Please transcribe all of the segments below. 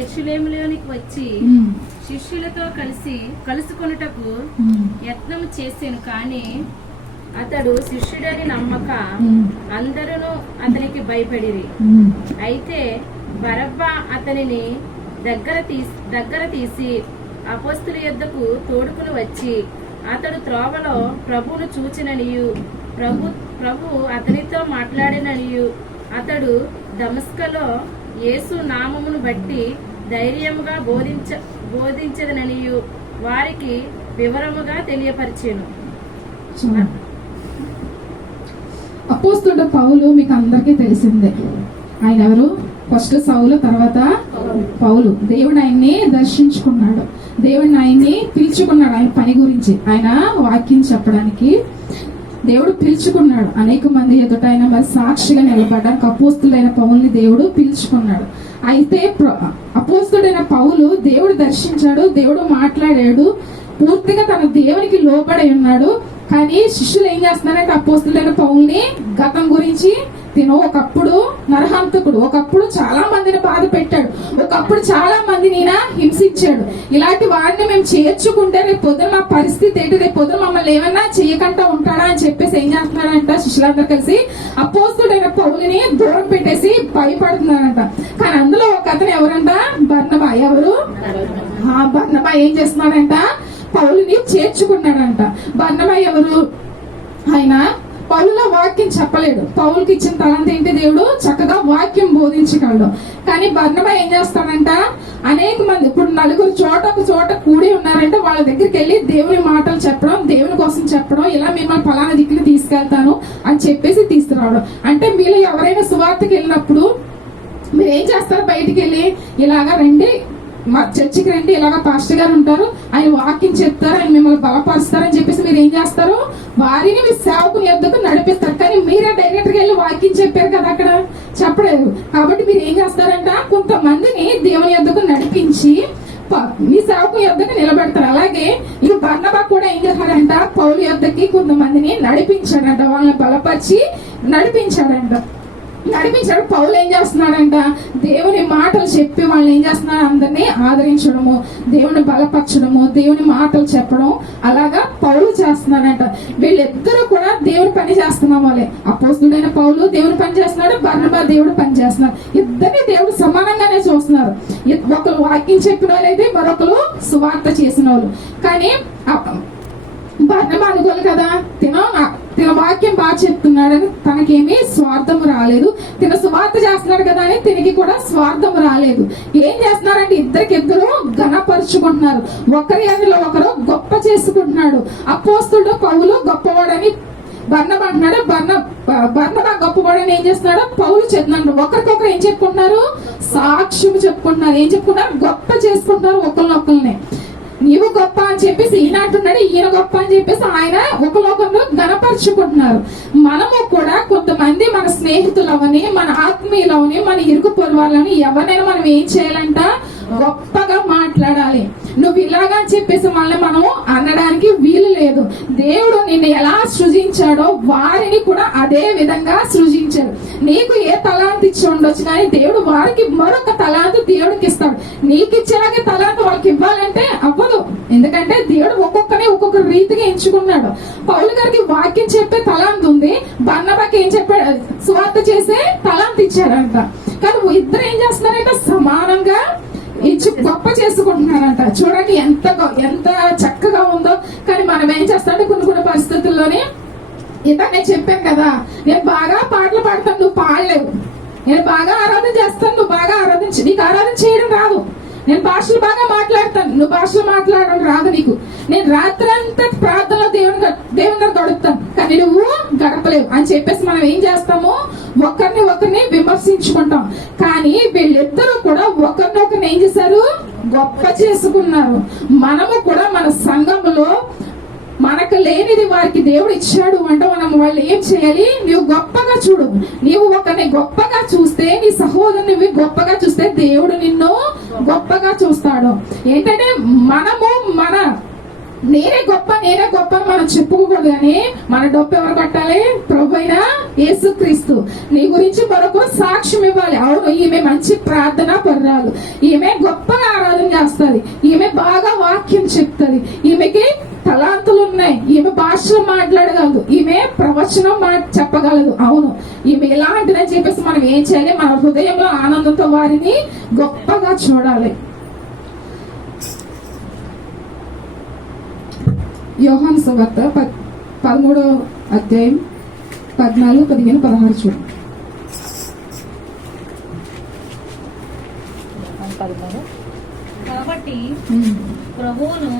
ఎర్షలేములోనికి వచ్చి శిష్యులతో కలిసి కలుసుకొనుటకు యత్నం చేశాను కానీ అతడు శిష్యుడని నమ్మక అందరూ అతనికి భయపడిరి. అయితే బరబ్బా అతనిని దగ్గర తీసి దగ్గర తీసి అపోస్తుల యొద్దకు తోడుకుని వచ్చి అతడు త్రోవలో ప్రభువును చూచిననియు ప్రభు ప్రభు అతనితో మాట్లాడిననియు అతడు దమస్కలో యేసు నామమును బట్టి ధైర్యముగా బోధించ బోధించదననియు. వారికి వివరముగా తెలియపరిచాను. చాలు. అపోస్తుడు పౌలు మీకు అందరికీ తెలిసిందే. ఆయన ఎవరు? ఫస్ట్ సౌలు తర్వాత పౌలు. దేవుడు ఆయన్ని దర్శించుకున్నాడు. దేవుడిని ఆయన్ని పిలుచుకున్నాడు ఆయన పని గురించి. ఆయన వాక్యం చెప్పడానికి. దేవుడు పిలుచుకున్నాడు. అనేక మంది ఎదుట ఆయన మరి సాక్షిగా నిలబడ్డానికి అపోస్తుడైన పౌల్ని దేవుడు పిలుచుకున్నాడు. అయితే ప్ర- అపోస్తుడైన పౌలు దేవుడు దర్శించాడు దేవుడు మాట్లాడాడు పూర్తిగా తన దేవునికి లోబడి ఉన్నాడు. కానీ శిష్యులు ఏం చేస్తున్నారంటే అపోస్తులైన పౌల్ని గతం గురించి తిను ఒకప్పుడు నరహంతకుడు ఒకప్పుడు చాలా మందిని బాధ పెట్టాడు. ఒకప్పుడు చాలా మందిని హింసించాడు. ఇలాంటి వాడిని మేము చేర్చుకుంటే రేపు పొద్దున మా పరిస్థితి ఏంటి? రేపు పొద్దున మమ్మల్ని ఏమన్నా చేయకుండా ఉంటాడా అని చెప్పేసి ఏం చేస్తున్నారంట శిష్యులందరూ కలిసి అపోస్తుడైన పౌలిని దూరం పెట్టేసి భయపడుతున్నారంట. కానీ అందులో ఒక అతను ఎవరంట? బర్ణబా ఎవరు? ఆ బర్ణబా ఏం చేస్తున్నాడంట? పౌలిని చేర్చుకున్నాడంట. బర్ణబా ఎవరు? ఆయన పనుల వాక్యం చెప్పలేడు పౌలుకి ఇచ్చిన తలంత ఏంటి దేవుడు? చక్కగా వాక్యం బోధించగలడు. కానీ బర్ణబ ఏం చేస్తాడంట? అనేక మంది ఇప్పుడు నలుగురు చోట ఒక చోట కూడి ఉన్నారంటే వాళ్ళ దగ్గరికి వెళ్ళి దేవుని మాటలు చెప్పడం దేవుని కోసం చెప్పడం ఇలా మిమ్మల్ని ఫలానా దిక్కుని తీసుకెళ్తాను అని చెప్పేసి తీసుకురావడం. అంటే మీరు ఎవరైనా సువార్తకి వెళ్ళినప్పుడు మీరు ఏం చేస్తారు? బయటికి వెళ్ళి ఇలాగా రండి మా చర్చికి రండి ఇలాగ పాస్టర్ గారు ఉంటారు. ఆయన వాక్యం చెప్తారు ఆయన మిమ్మల్ని బలపరుస్తారని చెప్పేసి మీరు ఏం చేస్తారు? వారిని మీ సేవకుని ఎద్దుకు నడిపిస్తారు. కానీ మీరే డైరెక్ట్గా వెళ్ళి వాక్యం చెప్పారు కదా అక్కడ? చెప్పలేదు. కాబట్టి మీరు ఏం చేస్తారంట? కొంతమందిని దేవుని ఎద్దుకు నడిపించి మీ సేవకు యొద్దకు నిలబెడతారు. అలాగే ఈ బర్ణబా కూడా ఏం చేశాడంట పౌలు యొద్దకి కొంతమందిని నడిపించాడంట. వాళ్ళని బలపరిచి నడిపించాడంట. నడిపించాడు. పౌలు ఏం చేస్తున్నాడంట? దేవుని మాటలు చెప్పి వాళ్ళు ఏం చేస్తున్నారు అందరినీ ఆదరించడము దేవుని బలపరచడము దేవుని మాటలు చెప్పడం అలాగా పౌలు చేస్తున్నాడంట. వీళ్ళిద్దరూ కూడా దేవుని పని చేస్తున్నాం వాళ్ళే. అపోస్తుడైన పౌలు దేవుని పని చేస్తున్నాడు బర్ణబా దేవుడు పని చేస్తున్నాడు. ఇద్దరిని దేవుడు సమానంగానే చూస్తున్నారు. ఒకరు వాక్యం చెప్పిన వాళ్ళైతే మరొకరు సువార్త చేసిన వాళ్ళు కానీ ఆ- బర్ణబా కదా? తిన తిన వాక్యం బాగా చెప్తున్నాడని తనకేమీ స్వార్థం రాలేదు. తిన సువార్త చేస్తున్నాడు కదా అని తినకి కూడా స్వార్థం రాలేదు. ఏం చేస్తున్నారంటే ఇద్దరికి ఇద్దరు ఘనపరుచుకుంటున్నారు. ఒకరి అందులో ఒకరు గొప్ప చేసుకుంటున్నాడు. అపోస్తుడు పౌలు గొప్పవాడని బర్ణబ అంటున్నాడు బర్ణ బర్ణబ గొప్పవాడని ఏం చేస్తున్నాడు? పౌలు చెప్తున్నాడు. ఒకరికొకరు ఏం చెప్పుకుంటున్నారు? సాక్ష్యం చెప్పుకుంటున్నారు. ఏం చెప్పుకుంటున్నారు? గొప్ప చేసుకుంటున్నారు ఒకరినొకరిని. నీవు గొప్ప అని చెప్పేసి ఈయన ఈయన గొప్ప అని చెప్పేసి ఆయన ఒకరినొకరు గనపరుచుకుంటున్నారు. మనము కూడా కొంతమంది మన స్నేహితులవని మన ఆత్మీయులవని మన ఇరుగు పొరవాలని ఎవరినైనా మనం ఏం చేయాలంట? గొప్పగా మాట్లాడాలి. నువ్వు ఇలాగా అని చెప్పేసి మనల్ని మనం అనడానికి వీలు లేదు. దేవుడు నిన్ను ఎలా సృజించాడో వారిని కూడా అదే విధంగా సృజించాడు. నీకు ఏ తలాంతి ఇచ్చి ఉండొచ్చు కానీ దేవుడు వారికి మరొక తలాంతు దేవుడికి ఇస్తాడు. నీకు ఇచ్చేలాగే తలాంతు వాళ్ళకి ఇవ్వాలంటే అవ్వదు. ఎందుకంటే దేవుడు ఒక్కొక్కనే ఒక్కొక్క రీతిగా ఎంచుకున్నాడు. పౌలు గారికి వాక్యం చెప్పే తలాంత్ ఉంది. బన్నబాకి ఏం చెప్పాడు? సువార్త చేసే తలాంత్ ఇచ్చాడంట కానీ ఇద్దరు ఏం చేస్తున్నారంటే సమానంగా ఇచ్చి గొప్ప చేసుకుంటున్నారంట. చూడండి ఎంత ఎంత చక్కగా ఉందో. కానీ మనం ఏం చేస్తామంటే కొన్ని కొన్ని పరిస్థితుల్లోనే ఇంత నేను చెప్పాను కదా నేను బాగా పాటలు పాడతాను నువ్వు పాడలేవు. నేను బాగా ఆరాధన చేస్తాను నువ్వు బాగా ఆరాధన నీకు ఆరాధన చేయడం రాదు. నేను భాషలు బాగా మాట్లాడతాను. నువ్వు భాషలు మాట్లాడడం రాదు నీకు. నేను రాత్రంతా ప్రార్థనలో దేవుని దేవుని గారు గడుపుతాను. కానీ నువ్వు గడపలేవు. అని చెప్పేసి మనం ఏం చేస్తాము? ఒకరిని ఒకరిని విమర్శించుకుంటాం. కానీ వీళ్ళిద్దరూ కూడా ఒకరినొకరిని ఏం చేశారు? గొప్ప చేసుకున్నారు. మనము కూడా మన సంఘంలో మనకు లేనిది వారికి దేవుడు ఇచ్చాడు అంటే మనం వాళ్ళు ఏం చేయాలి? నీవు గొప్పగా చూడు. నీవు ఒకరిని గొప్పగా చూస్తే నీ సహోదరుని గొప్పగా చూస్తే దేవుడు నిన్ను గొప్పగా చూస్తాడు. ఏంటంటే మనము మన నేనే గొప్ప నేనే గొప్ప మనం చెప్పుకోకూడదు కానీ మన డబ్బు ఎవరు కట్టాలి? ప్రభు యేసు యేసుక్రీస్తు. నీ గురించి మరొక సాక్ష్యం ఇవ్వాలి. అవును ఈమె మంచి ప్రార్థన పర్రాలు. ఈమె గొప్పగా ఆరాధన చేస్తుంది. ఈమె బాగా వాక్యం చెప్తుంది. ఈమెకి తలాంతులు ఉన్నాయి ఈమె భాషలు మాట్లాడగలదు. ఈమె ప్రవచనం మా చెప్పగలదు. అవును ఈమె ఎలాంటిదని చెప్పేసి మనం ఏం చేయాలి? మన హృదయంలో ఆనందంతో వారిని గొప్పగా చూడాలి. యోహాన్ సువార్త పదమూడో అధ్యాయం పద్నాలుగు పదిహేను పదహారు చూడు. కాబట్టి ప్రభువును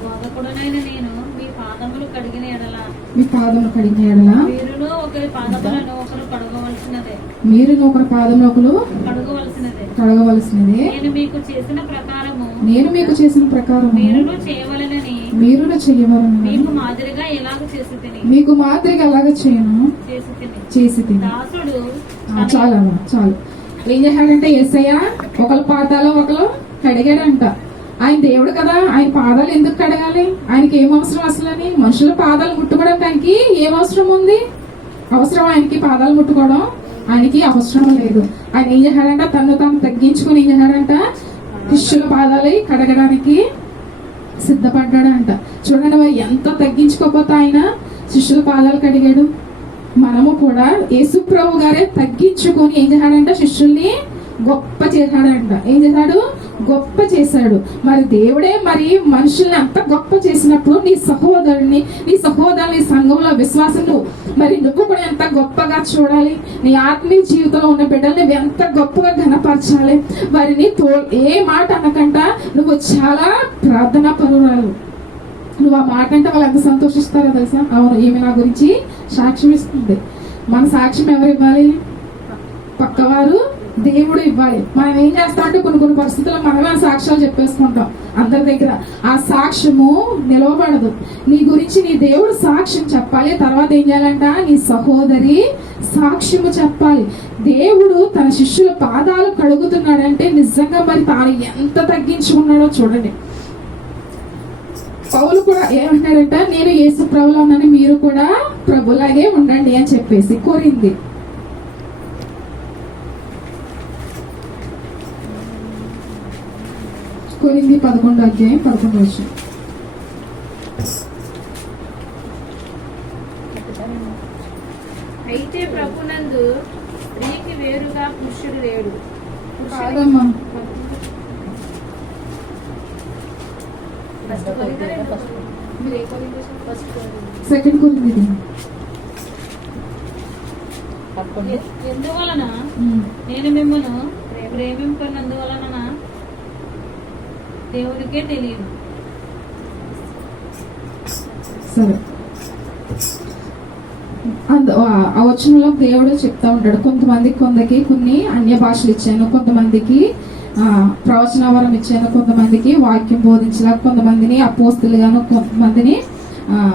బోధకుడనైన నేను మీ పాదములు కడిగిన ఎడల. మీ పాదములు కడిగిన ఎడల. మీరును ఒకరి పాదములను ఒకరు కడగవలసినదే. మీరు ఒకరి పాదములకు కడగవలసినదే. కడగవలసినదే. నేను మీకు చేసిన ప్రకారము నేను మీకు చేసిన ప్రకారం మీరును చేయవలనని మీరు చెయ్యవలను మీకు మాదిరిగా ఎలాగ చేసి మీకు మాదిరిగా చేయను? చేసి దాసుడు చాలు అమ్మ చాలు. ఏం చేశాడంటే ఏసయ్య ఒకళ్ళ పాదాలు ఒకరు కడిగాడంట. ఆయన దేవుడు కదా ఆయన పాదాలు ఎందుకు కడగాలి? ఆయనకి ఏం అవసరం అసలు అని మనుషుల పాదాలు ముట్టుకోవడానికి ఏం అవసరం ఉంది? అవసరం ఆయనకి పాదాలు ముట్టుకోవడం? ఆయనకి అవసరం లేదు. ఆయన ఏం చేశాడంట? తను తాను తగ్గించుకొని ఏం చేశాడంట? శిష్యుల పాదాలు కడగడానికి సిద్ధపడ్డాడంట. చూడండి మరి ఎంత తగ్గించుకోకపోతే ఆయన శిష్యుల పాదాలు కడిగాడు. మనము కూడా యేసుప్రభు గారే తగ్గించుకొని ఏం చేశాడంట? శిష్యుల్ని గొప్ప చేశాడంట. ఏం చేశాడు? గొప్ప చేశాడు. మరి దేవుడే మరి మనుషుల్ని అంత గొప్ప చేసినప్పుడు నీ సహోదరుని నీ సహోదరుని సంఘంలో విశ్వాసంలో మరి నువ్వు కూడా ఎంత గొప్పగా చూడాలి? నీ ఆత్మీయ జీవితంలో ఉన్న బిడ్డల్ని నువ్వు ఎంత గొప్పగా ఘనపరచాలి? వారిని తో ఏ మాట అనకంట నువ్వు చాలా ప్రార్థనా పరురాలు. నువ్వు ఆ మాట అంటే వాళ్ళు ఎంత సంతోషిస్తారో తెలుసా? అవును ఈమె నా గురించి సాక్ష్యం ఇస్తుంది. మన సాక్ష్యం ఎవరు ఇవ్వాలి? పక్కవారు దేవుడు ఇవ్వాలి. మనం ఏం చేస్తామంటే కొన్ని కొన్ని పరిస్థితుల్లో మనమే ఆ సాక్ష్యాలు చెప్పేసుకుంటాం. అందరి దగ్గర ఆ సాక్ష్యము నిలవబడదు. నీ గురించి నీ దేవుడు సాక్ష్యం చెప్పాలి. తర్వాత ఏం చేయాలంట? నీ సహోదరి సాక్ష్యము చెప్పాలి. దేవుడు తన శిష్యుల పాదాలు కడుగుతున్నాడంటే నిజంగా మరి తాను ఎంత తగ్గించుకున్నాడో చూడండి. పౌలు కూడా ఏమంటాడంట నేను యేసు ప్రభులో ఉన్నాను మీరు కూడా ప్రభులాగే ఉండండి అని చెప్పేసి కోరింది. కోరింది పదకొండు అధ్యాయం పదకొండు వచ్చిన అయితే ప్రభునందు స్త్రీకి వేరుగా పురుషుడు లేడు. కాదమ్మా. సెకండ్ కోరింది ఎందువలన. నేను మిమ్మల్ని ప్రేమింపన్నందువలన దేవుడికే తెలియదు. సరే. ఆ- వచనంలో దేవుడు చెప్తా ఉంటాడు. కొంతమందికి కొందరికి కొన్ని అన్య భాషలు ఇచ్చాను. కొంతమందికి ఆ, ప్రవచన వరం ఇచ్చాను. కొంతమందికి వాక్యం బోధించలా కొంతమందిని అపోస్తులుగాను కొంతమందిని ఆ,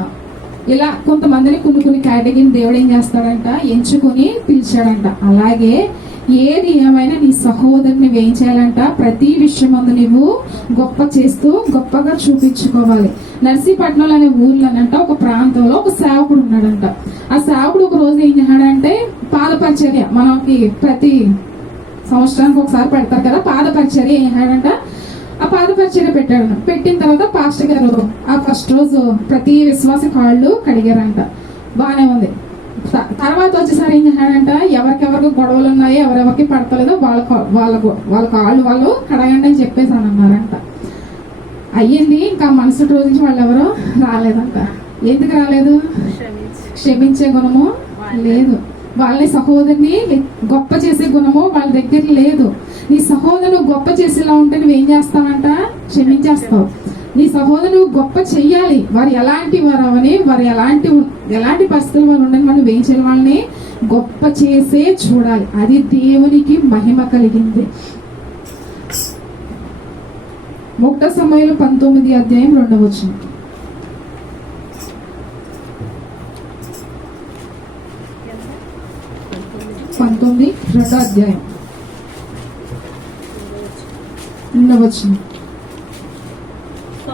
ఇలా కొంతమందిని కొన్ని కొన్ని కేటగిరీని దేవుడు ఏం చేస్తాడంట? ఎంచుకొని పిలిచాడంట. అలాగే ఏది ఏమైనా నీ సహోదరుని వేయించాలంట ప్రతి విషయం అందు నువ్వు గొప్ప చేస్తూ గొప్పగా చూపించుకోవాలి. నర్సీపట్నంలో అనే ఊర్లోనంట ఒక ప్రాంతంలో ఒక సేవకుడు ఉన్నాడంట. ఆ సేవకుడు ఒక రోజు ఏం చేశాడంటే పాదపరిచర్య మనకి ప్రతి సంవత్సరానికి ఒకసారి పెడతారు కదా పాదపరిచర్య ఏం చేశాడంట? ఆ పాదపరిచర్య పెట్టాడు. పెట్టిన తర్వాత పాస్టర్ గారు ఆ ఫస్ట్ రోజు ప్రతి విశ్వాస కాళ్ళు కడిగారంట. బానే ఉంది. తర్వాత వచ్చేసరి ఏం చేశాడంట ఎవరికెవరికి గొడవలు ఉన్నాయి ఎవరెవరికి పడతలేదో వాళ్ళ కా- వాళ్ళ వాళ్ళ కాళ్ళు వాళ్ళు కడగండి అని చెప్పేసి అని అన్నారంట అయ్యింది ఇంకా మనసు రోజు నుంచి వాళ్ళు ఎవరో రాలేదంట. ఎందుకు రాలేదు? క్షమించే గుణము లేదు. వాళ్ళని సహోదరిని గొప్ప చేసే గుణము వాళ్ళ దగ్గర లేదు. నీ సహోదరు గొప్ప చేసేలా ఉంటే నువ్వేం చేస్తావంట? క్షమించేస్తావు. నీ సహోదరు గొప్ప చెయ్యాలి. వారు ఎలాంటి వారు అవని వారు ఎలాంటి ఎలాంటి పరిస్థితులు వాళ్ళు ఉండని మనం వేయించిన వాళ్ళని గొప్ప చేసే చూడాలి. అది దేవునికి మహిమ కలిగింది. ముక్త సమయంలో పంతొమ్మిది అధ్యాయం రెండవచ్చు పంతొమ్మిది రెండో అధ్యాయం. రెండవచ్చు వచ్చిన సౌలు సౌలు కుమారుడైన ఉమ్, సౌలు కుమారుడైన యోనాతాను ఉమ్, దావీదు యందు బహు ఇష్టం గలవాడై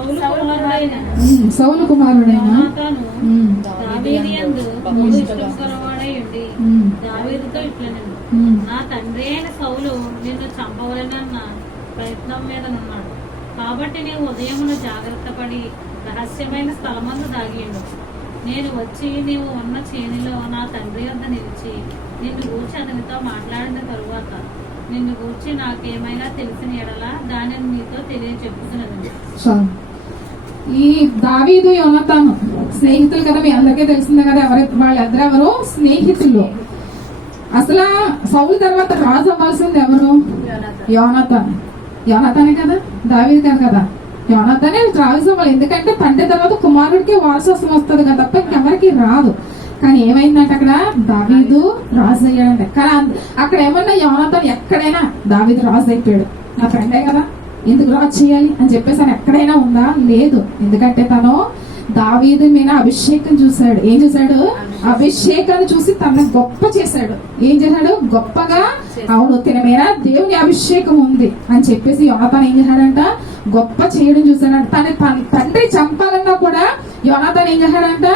దావీదుతో ఇట్లనెను ఉమ్, నా తండ్రి అయిన సౌలు నిన్ను చంపవలనన్న ప్రయత్నం మీద ఉన్నాడు. కాబట్టి నీవు ఉదయమున జాగ్రత్త పడి రహస్యమైన స్థలమందు దాగియండు నేను వచ్చి నీవు ఉన్న చేనిలో నా తండ్రి వద్ద నిలిచి నిన్ను గూర్చి అతనితో మాట్లాడిన తరువాత నిన్ను గూర్చి నాకేమైనా తెలిసిన ఎడల దానిని నీతో తెలియచెప్పుతున్నది చాలు ఈ దావీదు యోనతాను స్నేహితులు కదా మీ అందరికీ తెలిసిందే కదా ఎవరి వాళ్ళిద్దరు ఎవరు? స్నేహితులు. అసలు సౌలు తర్వాత రాజు అవ్వాల్సింది ఎవరు? యోనతాన్. యోనతానే. కదా దావీదు గారు కదా. యోనతానే రాజు అవ్వాలి. ఎందుకంటే తండ్రి తర్వాత కుమారుడికి వారసత్వం వస్తుంది కదా తప్ప ఇంకెవరికి రాదు. కానీ ఏమైందంటే అక్కడ దావీదు రాజు అయ్యాడంటే. కానీ అక్కడ ఏమన్నా యోనతాన్ ఎక్కడైనా దావీదు రాజు అయిపోయాడు. నా ఫ్రెండే కదా. ఎందుకు రాజు చేయాలి అని చెప్పేసి అని ఎక్కడైనా ఉందా? లేదు. ఎందుకంటే తను దావీదు మీద అభిషేకం చూశాడు. ఏం చూశాడు? అభిషేకాన్ని చూసి తనని గొప్ప చేశాడు. ఏం చేశాడు? గొప్పగా అవును తిన మీద దేవుని అభిషేకం ఉంది అని చెప్పేసి యోనతను ఏం చేశాడంట? గొప్ప చేయడం చూశాడంట. తన తన తండ్రి చంపాలన్నా కూడా యోనతను ఏం చేశాడంట?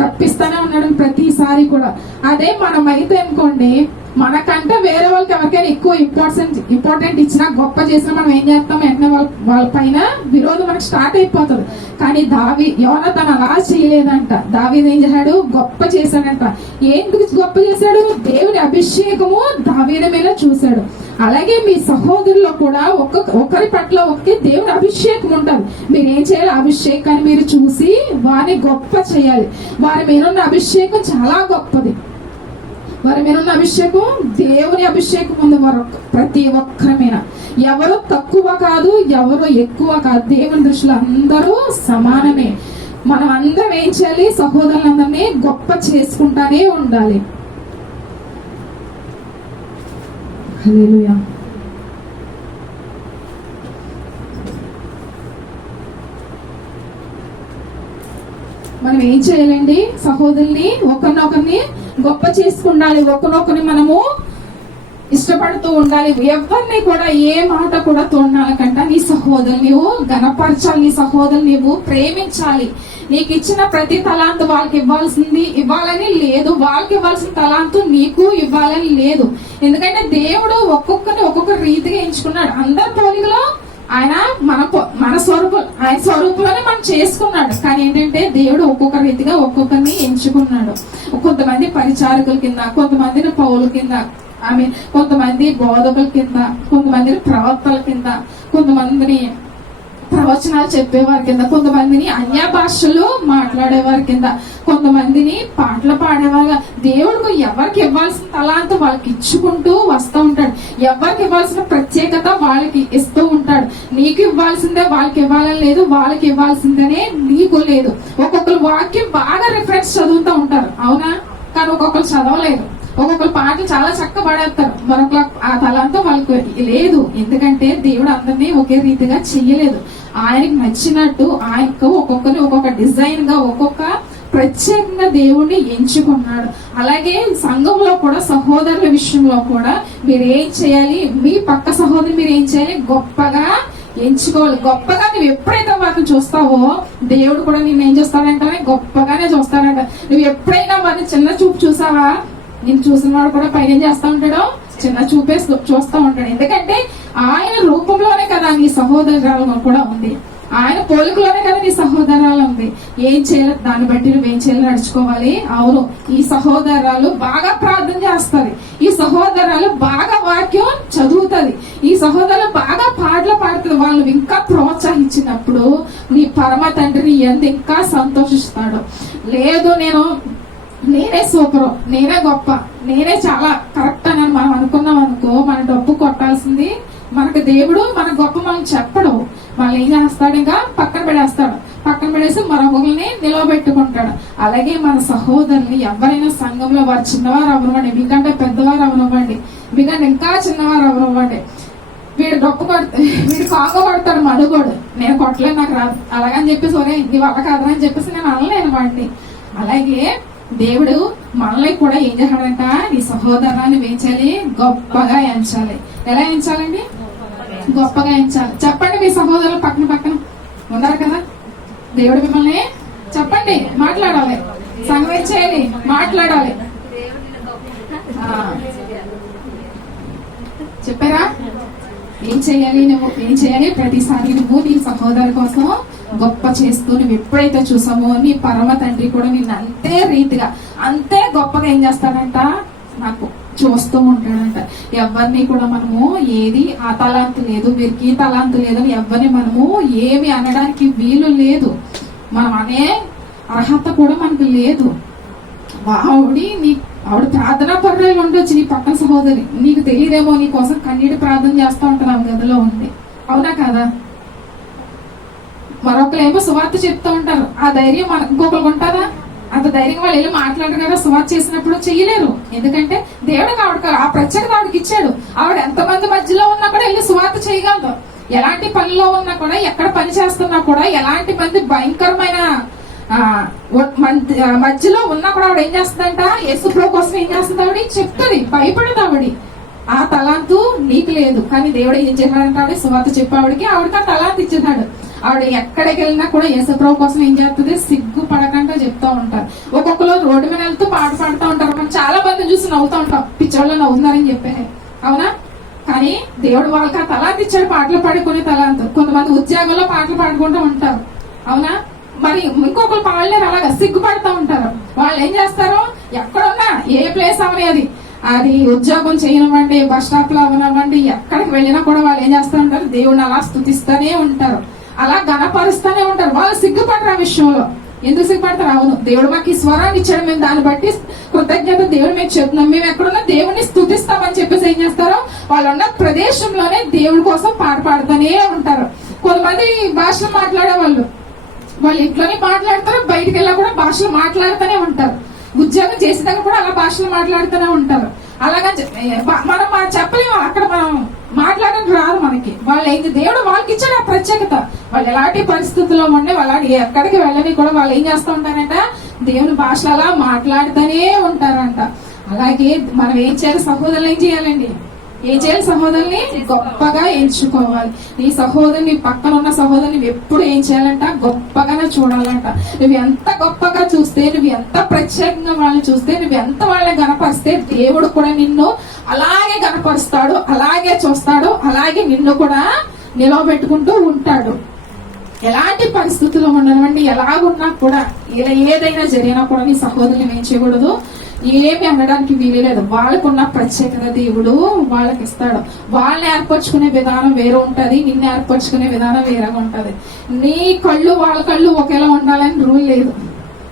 తప్పిస్తానే ఉన్నాడు ప్రతిసారి కూడా. అదే మనం అయితే అనుకోండి మనకంటే వేరే వాళ్ళకి ఎవరికైనా ఎక్కువ ఇంపార్టెంట్ ఇంపార్టెంట్ ఇచ్చినా గొప్ప చేసినా మనం ఏం చేస్తాం? వెంటనే వాళ్ళ వాళ్ళ పైన విరోధం మనకి స్టార్ట్ అయిపోతుంది. కానీ దావి యోన తను అలా చేయలేదంట. దావి ఏం చేశాడు? గొప్ప చేశాడంట. ఏంటి గొప్ప చేశాడు? దేవుని అభిషేకము దావీద మీద చూశాడు. అలాగే మీ సహోదరుల్లో కూడా ఒక్కొక్క ఒకరి పట్ల ఒకే దేవుని అభిషేకం ఉంటుంది. మీరు ఏం చేయాలి? అభిషేకాన్ని మీరు చూసి వారిని గొప్ప చేయాలి. వారి మీద ఉన్న అభిషేకం చాలా గొప్పది. వారి మీద ఉన్న అభిషేకం? దేవుని అభిషేకం ఉంది వారు ప్రతి ఒక్కరి మీద ఎవరు తక్కువ కాదు ఎవరు ఎక్కువ కాదు. దేవుని దృష్టిలో అందరూ సమానమే. మనం అందరం ఏం చేయాలి? సహోదరులందరినీ గొప్ప చేసుకుంటానే ఉండాలి. మనం ఏం చేయాలండి? సహోదరుల్ని ఒకరినొకరిని గొప్ప చేసుకుండాలి. ఒకరినొకరిని మనము ఇష్టపడుతూ ఉండాలి. ఎవరిని కూడా ఏ మాట కూడా తోడాలకంట. నీ సహోదరు నీవు గనపరచాలి. నీ సహోదరు నీవు ప్రేమించాలి. నీకు ఇచ్చిన ప్రతి తలాంతు వాళ్ళకి ఇవ్వాల్సింది ఇవ్వాలని లేదు. వాళ్ళకి ఇవ్వాల్సిన తలాంతు నీకు ఇవ్వాలని లేదు. ఎందుకంటే దేవుడు ఒక్కొక్కరిని ఒక్కొక్క రీతిగా ఎంచుకున్నాడు. అందరి పోలికలో ఆయన మన మన స్వరూపం ఆయన స్వరూపంలోనే మనం చేసుకున్నాడు. కానీ ఏంటంటే దేవుడు ఒక్కొక్క రీతిగా ఒక్కొక్కరిని ఎంచుకున్నాడు. కొంతమంది పరిచారకుల కింద కొంతమందిని పౌల కింద ఐ మీన్ కొంతమంది బోధకుల కింద కొంతమందిని ప్రవక్తల కింద కొంతమందిని ప్రవచనాలు చెప్పేవారి కింద కొంతమందిని అన్య భాషలు మాట్లాడేవారి కింద కొంతమందిని పాటలు పాడేవారు దేవుడు ఎవరికి ఇవ్వాల్సిన తలాంత వాళ్ళకి ఇచ్చుకుంటూ వస్తూ ఉంటాడు. ఎవరికి ఇవ్వాల్సిన ప్రత్యేకత వాళ్ళకి ఇస్తూ ఉంటాడు. నీకు ఇవ్వాల్సిందే వాళ్ళకి ఇవ్వాలని లేదు వాళ్ళకి ఇవ్వాల్సిందనే నీకు లేదు. ఒక్కొక్కరు వాక్యం బాగా రిఫరెన్స్ చదువుతూ ఉంటారు. అవునా? కానీ ఒక్కొక్కరు చదవలేదు. ఒక్కొక్కరు పాటలు చాలా చక్కగా పాడేస్తారు. మరొక ఆ తలంతా వాళ్ళకి లేదు. ఎందుకంటే దేవుడు అందరినీ ఒకే రీతిగా చెయ్యలేదు. ఆయనకి నచ్చినట్టు ఆయనకు ఒక్కొక్కరిని ఒక్కొక్క డిజైన్గా ఒక్కొక్క ప్రత్యేకంగా దేవుణ్ణి ఎంచుకున్నాడు. అలాగే సంఘంలో కూడా సహోదరుల విషయంలో కూడా మీరు ఏం చేయాలి? మీ పక్క సహోదరు మీరు ఏం చేయాలి? గొప్పగా ఎంచుకోవాలి. గొప్పగా నువ్వు ఎప్పుడైతే వారిని చూస్తావో దేవుడు కూడా నేను ఏం చేస్తాడంటే గొప్పగానే చూస్తాడంట. నువ్వు ఎప్పుడైనా వారిని చిన్న చూపు చూసావా? నేను చూసిన వాడు కూడా పైన చేస్తా ఉంటాడు? చిన్న చూపే చూస్తూ ఉంటాడు. ఎందుకంటే ఆయన రూపంలోనే కదా నీ సహోదరాలు కూడా ఉంది. ఆయన పోలికలోనే కదా నీ సహోదరాలు ఉంది. ఏం చేయాలి? దాన్ని బట్టి నువ్వు ఏం చేయాలి నడుచుకోవాలి? అవును ఈ సహోదరాలు బాగా ప్రార్థన చేస్తారు ఈ సహోదరాలు బాగా వాక్యం చదువుతుంది. ఈ సహోదరులు బాగా పాటలు పాడుతుంది వాళ్ళు ఇంకా ప్రోత్సహించినప్పుడు నీ పరమ తండ్రి ఎంత ఇంకా సంతోషిస్తాడు. లేదు నేను నేనే సూపర్ నేనే గొప్ప నేనే చాలా కరెక్ట్ అని మనం అనుకున్నాం అనుకో మన డబ్బు కొట్టాల్సింది మనకు దేవుడు మన గొప్ప మనం చెప్పడు. వాళ్ళు ఏం చేస్తాడు ఇంకా? పక్కన పెడేస్తాడు. పక్కన పడేసి మరొకరిని నిలవబెట్టుకుంటాడు. అలాగే మన సహోదరుని ఎవరైనా సంఘంలో వారు చిన్నవారు అవనివ్వండి మీకంటే పెద్దవారు అవనివ్వండి మీకంటే ఇంకా చిన్నవారు అవనివ్వండి వీడు డొప్పు కొడతా వీడు కాంగో కొడతాడు మనుగోడు నేను కొట్టలేదు నాకు రాదు. అలాగని చెప్పేసి ఒరే నీ వల్ల కాదని అని చెప్పేసి నేను అనలేను వాడిని. అలాగే దేవుడు మనల్ని కూడా ఏం చేస్తాడంట? నీ సహోదరాన్ని వేయించాలి గొప్పగా ఎంచాలి. ఎలా ఎంచాలండి? గొప్పగా ఎంచాలి. చెప్పండి మీ సహోదరులు పక్కన పక్కన. ఉన్నారు కదా? దేవుడు మిమ్మల్ని చెప్పండి మాట్లాడాలి. సంగతి చేయాలి? మాట్లాడాలి. చెప్పారా? ఏం చేయాలి నువ్వు? ఏం చేయాలి? ప్రతిసారి నువ్వు నీ సహోదరు కోసం గొప్ప చేస్తూ నువ్వు ఎప్పుడైతే చూసామో నీ పరమ తండ్రి కూడా నిన్ను అంతే రీతిగా అంతే గొప్పగా ఏం చేస్తాడంట? నాకు చూస్తూ ఉంటాడంట. ఎవరిని కూడా మనము ఏది ఆ తలాంతు లేదు వీరికి ఈ తలాంతు లేదని ఎవరిని మనము ఏమి అనడానికి వీలు లేదు. మనం అనే అర్హత కూడా మనకు లేదు. ఆవిడి నీ ఆవిడ ప్రార్థన పర్యాలు ఉండొచ్చు నీ పక్కన సహోదరి నీకు తెలియదేమో నీ కోసం కన్నీటి ప్రార్థన చేస్తూ ఉంటాను ఆమె గదిలో ఉంది అవునా కదా? మరొకరేమో సువార్త చెప్తూ ఉంటారు. ఆ ధైర్యం మన ఇంకొకరికి ఉంటుందా? అంత ధైర్యం వాళ్ళు వెళ్ళి మాట్లాడరు కదా సువార్త చేసినప్పుడు చెయ్యలేరు. ఎందుకంటే దేవుడికి ఆవిడ ఆ ప్రత్యేకత ఆవిడకి ఇచ్చాడు. ఆవిడ ఎంతమంది మధ్యలో ఉన్నా కూడా వెళ్ళి సువార్త చేయగలదు. ఎలాంటి పనిలో ఉన్నా కూడా ఎక్కడ పని చేస్తున్నా కూడా ఎలాంటి మంది భయంకరమైన మధ్యలో ఉన్నా కూడా ఆవిడ ఏం చేస్తుందంట? ఎసుప్రో కోసం ఏం చేస్తుంది ఆవిడ? చెప్తుంది. భయపడదు ఆవిడ. ఆ తలాంతు నీకు లేదు. కానీ దేవుడు ఏం చెప్పాడంటే ఆవిడ? సువార్త చెప్పి ఆవిడకి ఆ తలాంత్ ఇచ్చేదాడు ఆవిడ ఎక్కడికి వెళ్ళినా కూడా యేసుప్రభు కోసం ఏం చేస్తుంది సిగ్గు పడకుండా చెప్తా ఉంటారు. ఒక్కొక్కరు రోడ్డు మీద వెళ్తూ పాట పాడుతూ ఉంటారు. మనం చాలా మంది చూసి నవ్వుతూ ఉంటాం. పిచ్చోళ్ళు నవ్వుతున్నారని చెప్పారు అవునా? కానీ దేవుడు వాళ్ళకి ఆ తలాంత ఇచ్చాడు. పాటలు పాడుకునే తలాంత. కొంతమంది ఉద్యోగంలో పాటలు పాడుకుంటూ ఉంటారు. అవునా? మరి ఇంకొకరు పాడలేరు. అలాగా సిగ్గుపడతా ఉంటారు. వాళ్ళు ఏం చేస్తారు? ఎక్కడున్నా ఏ ప్లేస్ అవని అది. అది ఉద్యోగం చేయనివ్వండి బస్ స్టాప్లో అవనివ్వండి ఎక్కడికి వెళ్ళినా కూడా వాళ్ళు ఏం చేస్తూ ఉంటారు? దేవుడిని అలా స్థుతిస్తూనే ఉంటారు. అలా గణపరుస్తూనే ఉంటారు. వాళ్ళు సిగ్గుపడరు ఆ విషయంలో. ఎందుకు సిగ్గుపడతారు? అవును దేవుడు మాకు ఈ స్వరాన్ని ఇచ్చాడు మేము దాన్ని బట్టి కృతజ్ఞత దేవుడు మేము చెప్తున్నాం. మేము ఎక్కడున్నా దేవుడిని స్థుతిస్తామని చెప్పేసి ఏం చేస్తారో? వాళ్ళు ఉన్న ప్రదేశంలోనే దేవుడి కోసం పాట పాడుతూనే ఉంటారు. కొంతమంది భాషలు మాట్లాడే వాళ్ళు. వాళ్ళు ఇంట్లోనే మాట్లాడతారు బయటికి వెళ్ళా కూడా భాషలు మాట్లాడుతూనే ఉంటారు. ఉద్యోగం చేసేదాకా కూడా అలా భాషలు మాట్లాడుతూనే ఉంటారు. అలాగా మనం చెప్పలేము. అక్కడ మనం మాట్లాడడం రాదు మనకి. వాళ్ళు ఏం దేవుడు వాళ్ళకి ఇచ్చాడు ఆ ప్రత్యేకత. వాళ్ళు ఎలాంటి పరిస్థితుల్లో ఉండే వాళ్ళ ఎక్కడికి వెళ్ళని కూడా వాళ్ళు ఏం చేస్తూ ఉంటారంట? దేవుని భాషలు అలా మాట్లాడుతూనే ఉంటారంట. అలాగే మనం ఏం చేయాలి? సహోదరులు ఏం చేయాలండి? ఏం చేయాలి సహోదరుని గొప్పగా ఎంచుకోవాలి. నీ సహోదరుని పక్కన ఉన్న సహోదరుని ఎప్పుడు ఏం చేయాలంట? గొప్పగానే చూడాలంట. నువ్వు ఎంత గొప్పగా చూస్తే నువ్వు ఎంత ప్రత్యేకంగా వాళ్ళని చూస్తే నువ్వు ఎంత వాళ్ళని గనపరిస్తే దేవుడు కూడా నిన్ను అలాగే కనపరుస్తాడు అలాగే చూస్తాడు అలాగే నిన్ను కూడా నిలవబెట్టుకుంటూ ఉంటాడు. ఎలాంటి పరిస్థితుల్లో ఉండనివ్వండి ఎలాగున్నా కూడా ఇలా ఏదైనా జరిగినా కూడా నీ సహోదరులు ఏం చేయకూడదు. ఏమి అనడానికి వీలు లేదు వాళ్ళకున్న ప్రత్యేకత దేవుడు వాళ్ళకి ఇస్తాడు. వాళ్ళని ఏర్పరచుకునే విధానం వేరే ఉంటుంది నిన్ను ఏర్పరచుకునే విధానం వేరేగా ఉంటుంది. నీ కళ్ళు వాళ్ళ కళ్ళు ఒకేలా ఉండాలని రూల్ లేదు.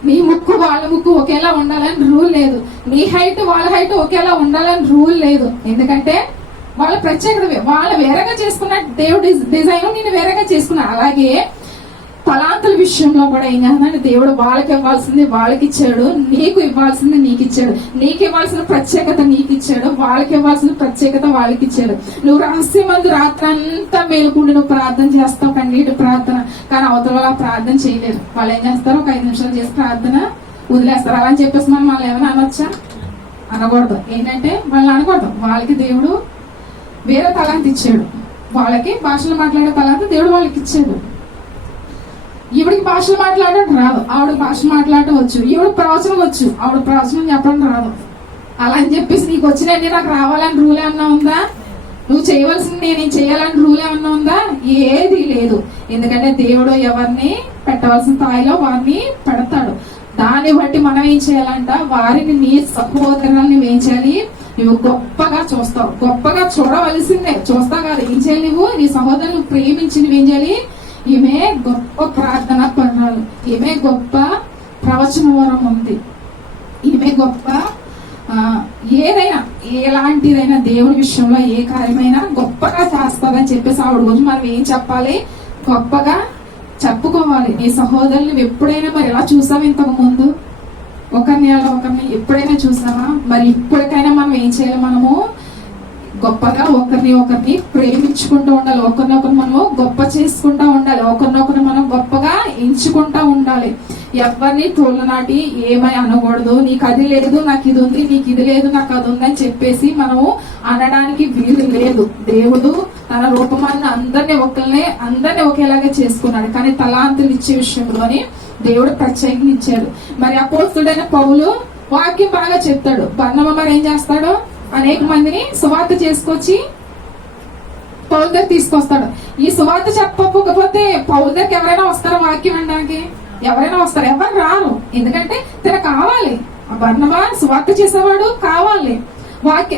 మీ ముక్కు వాళ్ళ ముక్కు ఒకేలా ఉండాలని రూల్ లేదు. మీ హైట్ వాళ్ళ హైట్ ఒకేలా ఉండాలని రూల్ లేదు. ఎందుకంటే వాళ్ళ ప్రత్యేకత వాళ్ళ వాళ్ళు వేరేగా చేసుకున్న దేవుడి డిజైన్ నేను వేరేగా చేసుకున్నా. అలాగే తలాంతుల విషయంలో కూడా ఏం చేస్తున్నాడు దేవుడు వాళ్ళకి ఇవ్వాల్సింది వాళ్ళకి ఇచ్చాడు నీకు ఇవ్వాల్సింది నీకు ఇచ్చాడు నీకు ఇవ్వాల్సిన ప్రత్యేకత నీకు ఇచ్చాడు వాళ్ళకి ఇవ్వాల్సిన ప్రత్యేకత వాళ్ళకి ఇచ్చాడు నువ్వు రహస్యమందు రాత్రంతా మేలుకుండి నువ్వు ప్రార్థన చేస్తావు కన్నీటి ప్రార్థన. కానీ అవతల ప్రార్థన చేయలేరు. వాళ్ళు ఏం చేస్తారు? ఒక ఐదు నిమిషాలు చేసి ప్రార్థన వదిలేస్తారు. అలా అని చెప్పేసి మనం వాళ్ళు ఏమైనా అనొచ్చా? అనకూడదు. ఏంటంటే వాళ్ళని అనకూడదు. వాళ్ళకి దేవుడు వేరే తలాంతి ఇచ్చాడు. వాళ్ళకి భాషలు మాట్లాడే తలాంతి దేవుడు వాళ్ళకి ఇచ్చాడు ఈవిడికి భాషలు మాట్లాడడం రాదు. ఆవిడ భాష మాట్లాడటం వచ్చు ఈవిడ ప్రవచనం వచ్చు. ఆవిడ ప్రవచనం చెప్పడం రాదు. అలా అని చెప్పేసి నీకు వచ్చినన్ని నాకు రావాలని రూల్ ఏమన్నా ఉందా? నువ్వు చేయవలసింది నేను చేయాలని రూల్ ఏమన్నా ఉందా? ఏది లేదు. ఎందుకంటే దేవుడు ఎవరిని పెట్టవలసిన స్థాయిలో వారిని పెడతాడు. దాన్ని బట్టి మనం ఏం చేయాలంట? వారిని నీ సహోదరాన్ని ఏం చేయాలి? నువ్వు గొప్పగా చూస్తావు. గొప్పగా చూడవలసిందే. చూస్తావు కాదు. ఏం చేయాలి నువ్వు? నీ సహోదరులు ప్రేమించి నువ్వేం చేయాలి? ఈమె గొప్ప ప్రార్థన పర్ణాలు ఈమె గొప్ప ప్రవచన వరం ఉంది. ఈమె గొప్ప ఏదైనా ఎలాంటిదైనా దేవుడి విషయంలో ఏ కార్యమైనా గొప్పగా చేస్తుందని చెప్పేసి ఆవిడ గురించి మనం ఏం చెప్పాలి? గొప్పగా చెప్పుకోవాలి. నీ సహోదరులు ఎప్పుడైనా మరి ఎలా చూసావు ఇంతకు ముందు? ఒకరిని ఒకరిని ఎప్పుడైనా చూసామా మరి ఇప్పటికైనా మనం ఏం చేయాలి మనము? గొప్పగా ఒకరిని ఒకరిని ప్రేమించుకుంటూ ఉండాలి. ఒకరినొకరు మనము గొప్ప చేసుకుంటూ ఉండాలి. ఒకరినొకరు మనం గొప్పగా ఎంచుకుంటూ ఉండాలి. ఎవరిని తోలనాటి ఏమై అనకూడదు. నీకు అది లేదు నాకు ఇది ఉంది నీకు ఇది లేదు నాకు అది ఉంది అని చెప్పేసి మనము అనడానికి వీలు లేదు. దేవుడు తన రూపమాన్ని అందరినీ ఒకరినే అందరినీ ఒకేలాగా చేసుకున్నాడు. కానీ తలాంతులు ఇచ్చే విషయంలోని దేవుడు ప్రత్యేకంగా ఇచ్చాడు మరి అపోస్తుడైన పౌలు వాక్యం బాగా చెప్తాడు. బర్ణమ్మ మరి ఏం చేస్తాడు? అనేక మందిని సువార్త చేసుకొచ్చి పౌల్ దగ్గర తీసుకొస్తాడు. ఈ సువార్త చెప్పకపోతే పౌల్ దగ్గర ఎవరైనా వస్తారా వాక్యం అనడానికి ఎవరైనా వస్తారు? ఎవరు రారు. ఎందుకంటే తన కావాలి. ఆ బర్ణమా సువార్త చేసేవాడు కావాలి. వాక్య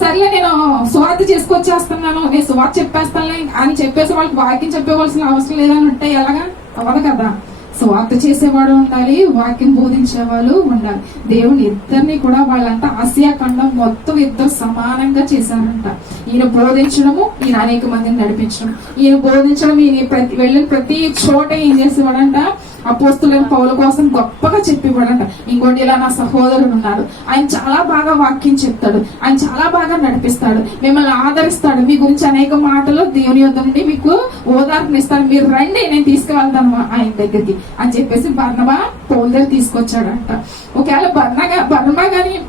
సర్లే నేను సువార్త చేసుకొచ్చేస్తున్నాను. నేను సువార్త చెప్పేస్తానులే అని చెప్పేసి వాళ్ళకి వాక్యం చెప్పవలసిన అవసరం లేదని ఉంటే ఎలాగా? అవ్వదు కదా. స్వార్థ చేసేవాడు ఉండాలి వాక్యం బోధించే వాళ్ళు ఉండాలి. దేవుని ఇద్దరిని కూడా వాళ్ళంతా ఆసియా ఖండం మొత్తం ఇద్దరు సమానంగా చేశారంట. ఈయన బోధించడము ఈయన అనేక మందిని నడిపించడం ఈయన బోధించడం ఈయన ప్రతి వెళ్ళిన ప్రతి చోట ఏం చేసేవాడంట? అపోస్తులైన పౌల కోసం గొప్పగా చెప్పేవాడంట ఇంకోటి ఇలా నా సహోదరుడు ఉన్నాడు. ఆయన చాలా బాగా వాక్యం చెప్తాడు. ఆయన చాలా బాగా నడిపిస్తాడు. మిమ్మల్ని ఆదరిస్తాడు. మీ గురించి అనేక మాటలు దేవుని యొద్ద నుండి మీకు ఓదార్పునిస్తాడు మీరు రండి నేను తీసుకువెళ్తాను ఆయన దగ్గరికి అని చెప్పేసి బర్ణబా పౌల దగ్గర తీసుకొచ్చాడంట. ఒకవేళ బర్ణగా బర్ణబా గాని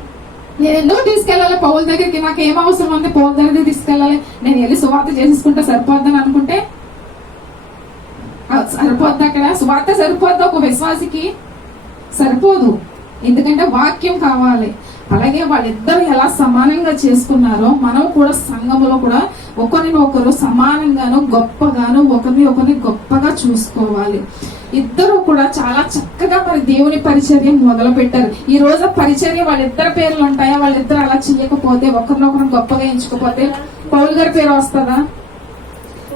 నేను ఎందుకు తీసుకెళ్ళాలి పౌల దగ్గరికి? నాకు ఏం అవసరం ఉంది? పౌల దగ్గరికి తీసుకెళ్ళాలి. నేను వెళ్ళి సువార్త చేసేసుకుంటే సరిపోద్దని అనుకుంటే సరిపోద్ది అక్కడ. సువార్త సరిపోద్ది ఒక విశ్వాసికి. సరిపోదు. ఎందుకంటే వాక్యం కావాలి. అలాగే వాళ్ళిద్దరు ఎలా సమానంగా చేసుకున్నారో మనం కూడా సంఘంలో కూడా ఒకరిని ఒకరు సమానంగాను గొప్పగాను ఒకరిని ఒకరిని గొప్పగా చూసుకోవాలి. ఇద్దరు కూడా చాలా చక్కగా మరి దేవుని పరిచర్య మొదలు పెట్టారు ఈ రోజు పరిచర్య వాళ్ళిద్దరు పేర్లు ఉంటాయా? వాళ్ళిద్దరు అలా చేయకపోతే ఒకరినొకరు గొప్పగా ఎంచుకోపోతే పౌల్ గారి పేరు వస్తుందా?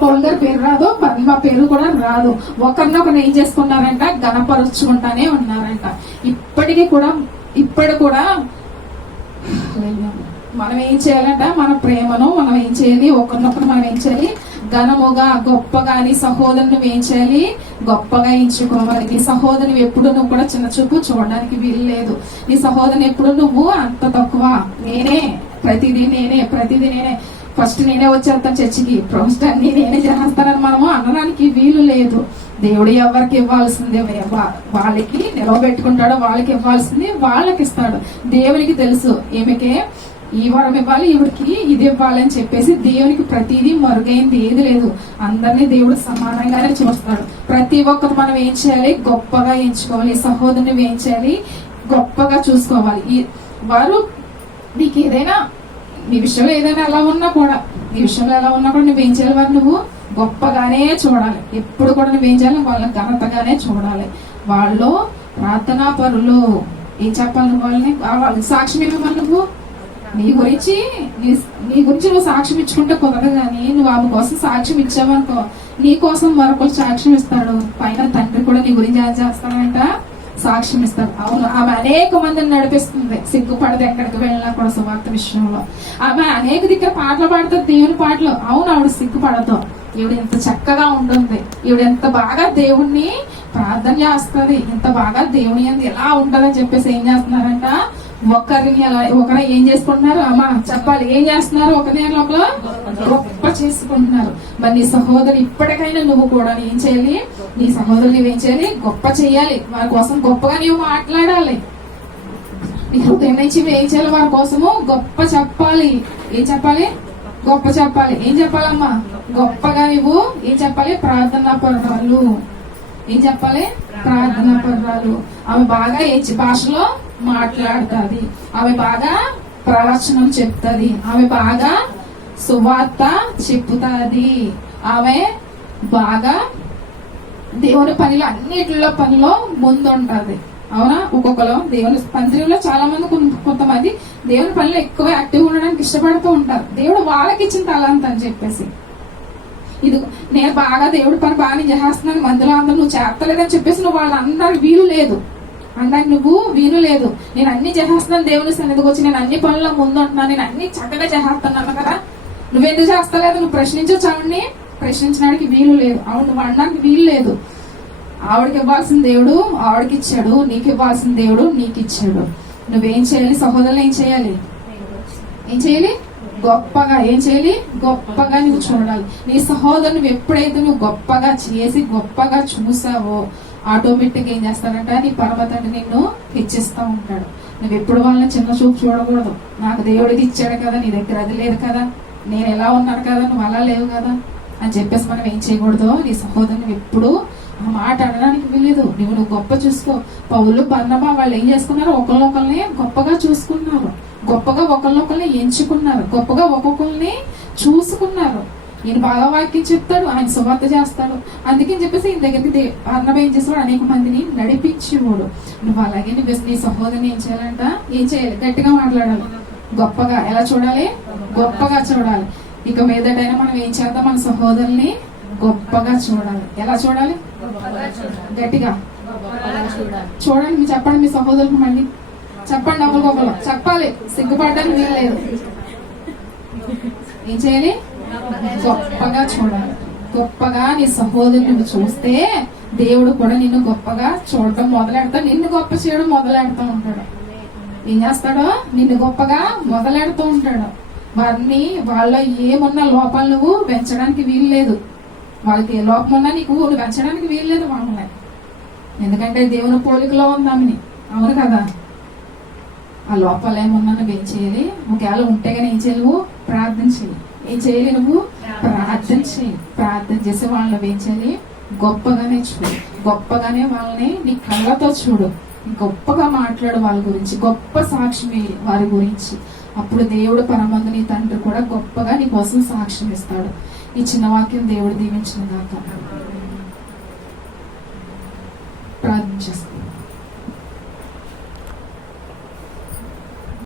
పౌల్ పేరు రాదు పద్మ పేరు కూడా రాదు. ఒకరినొకరు ఏం చేసుకున్నారంట? గణపరుచుకుంటానే ఉన్నారంట. ఇప్పటికీ కూడా ఇప్పటి కూడా మనం ఏం చేయాలంట? మన ప్రేమను మనం ఏం చేయాలి? ఒకరినొకరు మనం ఏం చేయాలి? ఘనముగా గొప్పగా అని సహోదరుని ఏం చేయాలి? గొప్పగా ఎంచుకోవాలి నీ సహోదరుని ఎప్పుడు నువ్వు కూడా చిన్న చూపు చూడడానికి వీలు లేదు నీ సహోదరుని ఎప్పుడు నువ్వు అంత తక్కువ? నేనే. ప్రతిదీ నేనే. ప్రతిదీ నేనే. ఫస్ట్ నేనే వచ్చేస్తాను చర్చికి. ఫస్ట్ అన్ని నేనే చేస్తానని మనము అనడానికి వీలు లేదు. దేవుడు ఎవరికి ఇవ్వాల్సింది? వాళ్ళకి నిలవబెట్టుకుంటాడో వాళ్ళకి ఇవ్వాల్సింది? వాళ్ళకి ఇస్తాడు. దేవునికి తెలుసు. ఈమెకే ఈ వరం ఇవ్వాలి ఈవిడికి ఇది ఇవ్వాలి అని చెప్పేసి దేవునికి ప్రతిదీ మరుగైంది. ఏది లేదు. అందరినీ దేవుడు సమానంగానే చూస్తాడు. ప్రతి ఒక్కరు మనం ఏం చేయాలి? గొప్పగా ఎంచుకోవాలి. సహోదరుని ఏం చేయాలి? గొప్పగా చూసుకోవాలి. ఈ వారు నీకు ఏదైనా నీ విషయంలో ఏదైనా ఎలా ఉన్నా కూడా నీ విషయంలో ఎలా ఉన్నా కూడా నువ్వేం చేయాలి? వారు నువ్వు గొప్పగానే చూడాలి. ఎప్పుడు కూడా నువ్వేం చేయాలి? వాళ్ళని ఘనతగానే చూడాలి. వాళ్ళు ప్రార్థనా పరులు. ఏం చెప్పాలి నువ్వు వాళ్ళని? వాళ్ళకి సాక్ష్యం ఇవ్వాలి నువ్వు? నీ గురించి నీ నీ గురించి నువ్వు సాక్ష్యం ఇచ్చుకుంటే కుదరదు కానీ నువ్వు ఆమె కోసం సాక్ష్యం ఇచ్చావనుకో నీ కోసం మరొకరు సాక్ష్యం ఇస్తాడు. పైన తండ్రి కూడా నీ గురించి ఏం చేస్తాడంట? సాక్ష్యం ఇస్తారు. అవును ఆమె అనేక మందిని నడిపిస్తుంది. సిగ్గుపడదు ఎక్కడికి వెళ్ళినా కూడా సువార్త విషయంలో. ఆమె అనేక దగ్గర పాటలు పాడుతుంది దేవుని పాటలు. అవును ఆవిడ సిగ్గుపడదు. ఈవిడ ఎంత చక్కగా ఉంటుంది. ఈవిడ ఎంత బాగా దేవుణ్ణి ప్రార్థన చేస్తుంది. ఎంత బాగా దేవుని అంది ఎలా ఉంటదని చెప్పేసి ఏం చేస్తున్నారంట? ఒకరిని అలా ఒకరు ఏం చేసుకుంటున్నారు? అమ్మా చెప్పాలి. ఏం చేస్తున్నారు? ఒకరిని లోపల గొప్ప చేసుకుంటున్నారు మరి నీ సహోదరు ఇప్పటికైనా నువ్వు కూడా ఏం చేయాలి? నీ సహోదరుని ఏం చేయాలి? గొప్ప చేయాలి. వారి కోసం గొప్పగా నువ్వు మాట్లాడాలి. నీ హృదయం నుంచి ఏం చేయాలి? వారి కోసము గొప్ప చెప్పాలి. ఏం చెప్పాలి? గొప్ప చెప్పాలి. ఏం చెప్పాలమ్మా? గొప్పగా నువ్వు ఏం చెప్పాలి? ప్రార్థనా పర్వాలు ఏం చెప్పాలి? ప్రార్థనా పర్వాలు ఆమె బాగా ఏ భాషలో మాట్లాడుతుంది. ఆమె బాగా ప్రవచనం చెప్తుంది. ఆమె బాగా సువార్త చెప్తాది ఆమె బాగా దేవుని పనిలో అన్నిటిలో పనిలో ముందుంటది. అవునా? ఒక్కొక్కరు దేవుని మందిరంలో చాలా మంది కొంతమంది దేవుని పనిలో ఎక్కువ యాక్టివ్ ఉండడానికి ఇష్టపడుతూ ఉంటారు. దేవుడు వాళ్ళకి ఇచ్చిన తలంత అని చెప్పేసి. ఇది నేను బాగా దేవుడి పని బాగా నేను చేస్తున్నాను మందులో అందరూ నువ్వు చేస్తలేదని చెప్పేసి నువ్వు వాళ్ళందరూ వీలు లేదు. అందరికి నువ్వు వీలు లేదు. నేను అన్ని చేస్తున్నాను దేవుని సన్నిధికి వచ్చి నేను అన్ని పనుల్లో ముందు ఉంటున్నాను నేను అన్ని చక్కగా చేస్తున్నాను కదా. నువ్వెందుకు చేస్తలేదు? నువ్వు ప్రశ్నించవచ్చు ఆవిడ్ని. ప్రశ్నించడానికి వీలు లేదు. అవును నువ్వు అనడానికి వీలు లేదు. ఆవిడకి ఇవ్వాల్సిన దేవుడు ఆవిడకి ఇచ్చాడు నీకు ఇవ్వాల్సిన దేవుడు నీకు ఇచ్చాడు నువ్వేం చేయాలి? సహోదరులు ఏం చేయాలి? ఏం చేయాలి? గొప్పగా ఏం చేయాలి? గొప్పగా నువ్వు చూడాలి. నీ సహోదరుని ఎప్పుడైతే నువ్వు గొప్పగా చేసి గొప్పగా చూసావో ఆటోమేటిక్ ఏం చేస్తాడంట? నీ పర్వతాన్ని నిన్ను హెచ్చిస్తూ ఉంటాడు. నువ్వు ఎప్పుడు వాళ్ళని చిన్న చూపు చూడకూడదు. నాకు దేవుడికి ఇచ్చాడు కదా నీ దగ్గర అది లేదు కదా. నేను ఎలా ఉన్నాను కదా నువ్వు అలా లేవు కదా అని చెప్పేసి మనం ఏం చేయకూడదు? నీ సహోదరుని ఎప్పుడు ఆ మాట అనడానికి వీలేదు నువ్వు నువ్వు గొప్ప చూసుకో. పౌలు బర్ణబా వాళ్ళు ఏం చేసుకున్నారు? ఒకళ్ళొకళ్ళని గొప్పగా చూసుకున్నారు. గొప్పగా ఒకళ్ళొకళ్ళని ఎంచుకున్నారు. గొప్పగా ఒక్కొక్కరిని చూసుకున్నారు. ఈయన బాగా వాక్యం చెప్తాడు ఆయన సువార్త చేస్తాడు. అందుకని చెప్పేసి ఈయన దగ్గరికి దే- ఏం చేస్తాడు అనేక మందిని నడిపించేవాడు. నువ్వు అలాగే నువ్వు నీ సహోదరిని ఏం చేయాలంట? ఏం చేయాలి? గట్టిగా మాట్లాడాలి. గొప్పగా ఎలా చూడాలి? గొప్పగా చూడాలి. ఇక మీదటైనా మనం ఏం చేద్దాం? మన సహోదరుల్ని గొప్పగా చూడాలి. ఎలా చూడాలి? గట్టిగా. చూడండి మీరు చెప్పండి మీ సహోదరులకు మళ్ళీ. చెప్పండి ఒకరికొకరు చెప్పాలి. సిగ్గుపడ్డానికి వీల్లేదు ఏం చేయాలి? గొప్పగా చూడాలి. గొప్పగా నీ సహోదరుని చూస్తే దేవుడు కూడా నిన్ను గొప్పగా చూడటం మొదలెడతా నిన్ను గొప్ప చేయడం మొదలెడతా ఉంటాడు. ఏం చేస్తాడో? నిన్ను గొప్పగా మొదలెడుతూ ఉంటాడు. వారిని వాళ్ళ ఏమున్న లోపాలు నువ్వు పెంచడానికి వీలు లేదు వాళ్ళకి ఏ లోపం ఉన్నా నీకు నువ్వు పెంచడానికి వీలు లేదు వాళ్ళని ఎందుకంటే దేవుని పోలికలో ఉందామని అవును కదా? ఆ లోపాలు ఏమున్నా నువ్వు ఏం చేయాలి? ఒకవేళ ఉంటే కానీ ఏం చేయాలి నువ్వు? ప్రార్థన చేయి. ఏం చేయాలి నువ్వు? ప్రార్థన చేయి. ప్రార్థన చేసి వాళ్ళని ఏం చేయాలి? గొప్పగానే చూడు గొప్పగానే వాళ్ళని నీ కళ్ళతో చూడు. గొప్పగా మాట్లాడు వాళ్ళ గురించి. గొప్ప సాక్షి వారి గురించి. అప్పుడు దేవుడు పరమందు నీ తండ్రి కూడా గొప్పగా నీ కోసం సాక్ష్యం ఇస్తాడు. ఈ చిన్న వాక్యం దేవుడు దీవించిన దాకా. ప్రార్థన